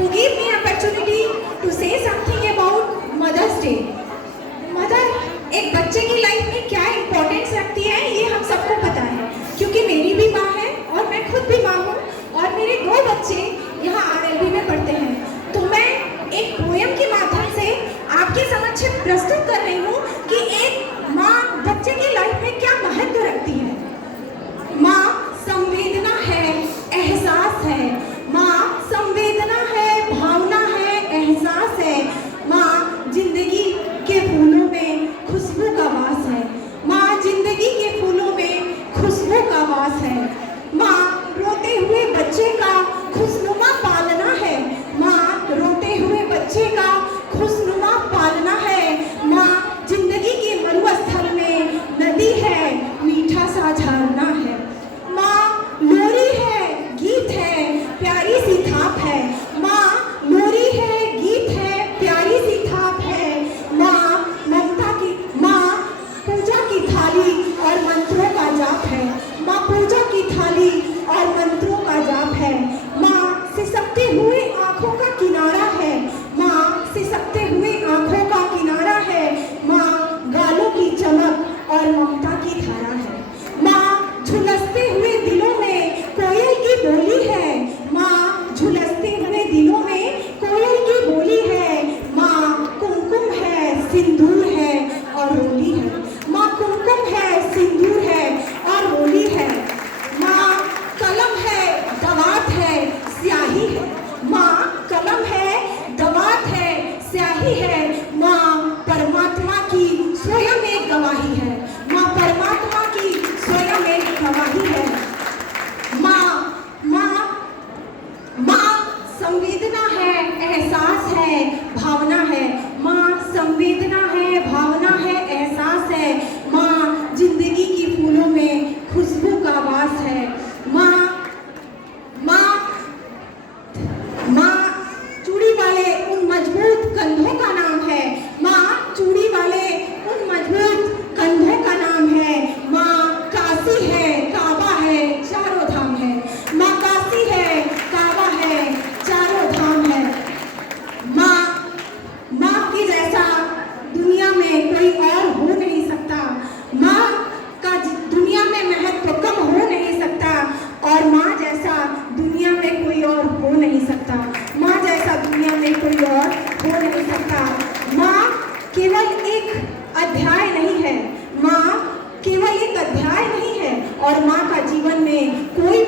to give me opportunity to say something about Mother's Day. Mother एक बच्चे की life में क्या इम्पोर्टेंस रखती है ये हम सबको पता है, क्योंकि मेरी भी माँ है और मैं खुद भी माँ हूँ और मेरे 2 बच्चे यहाँ RLB में पढ़ते हैं। तो मैं एक पोएम के माध्यम से आपके समक्ष प्रस्तुत कर रही हूँ कि एक माँ बच्चे की लाइफ में क्या महत्व रखती है। माँ संवेदना है, एहसास है। माँ संवेदना है, भावना है, एहसास है। माँ जिंदगी के फूलों में खुशबू का वास है। माँ जिंदगी के फूलों में खुशबू का वास है। माँ रोते हुए बच्चे का खुशनुमा पालना है। माँ रोते हुए बच्चे का खुशनुमा पालना है। माँ जिंदगी के मरुस्थल में नदी है, मीठा सा झरना है। माँ लोरी है, गीत है, प्यारी सी थाप है। माँ लोरी है, गीत है, प्यारी सी थाप है। माँ ममता की, माँ पूजा की थाली और मंत्रों का जाप है। माँ पूजा की थाली और मंत्रों का जाप है। माँ सिसकते हुए आँखों का किनारा है। माँ सिसकते हुए आँखों का किनारा है। माँ गालों की चमक और ममता की धारा है। माँ झुलसते हुए दिलों में कोयल की बोली है। माँ झुलसते हुए दिलों में कोयल की बोली है। माँ कुमकुम है, सिंदूर है और होली है। माँ कुमकुम है, सिंदूर है और होली है। माँ कलम है, दवात है, स्याही है। माँ कलम है, दवात है, स्याही है। माँ परमात्मा की स्वयं एक गवाही है। माँ परमात्मा की स्वयं एक गवाही है। माँ संवेदना है, एहसास है, भावना है। माँ संवेदना है, भावना है, एहसास है। माँ जिंदगी की फूलों में खुशबू का वास है। माँ चूड़ी वाले उन मजबूत कंधों का नाम है। माँ चूड़ी वाले उन मजबूत कंधों का नाम है। माँ काशी है, काबा है, चारों धाम है। माँ काशी है, काबा है, चारों धाम है। माँ की जैसा दुनिया में कोई और हो नहीं सकता। माँ का दुनिया में महत्व कम हो नहीं सकता और माँ जैसा दुनिया में कोई और हो नहीं सकता। माँ जैसा दुनिया में कोई और हो नहीं सकता। माँ केवल एक अध्याय नहीं है। माँ केवल एक अध्याय नहीं है और माँ का जीवन में कोई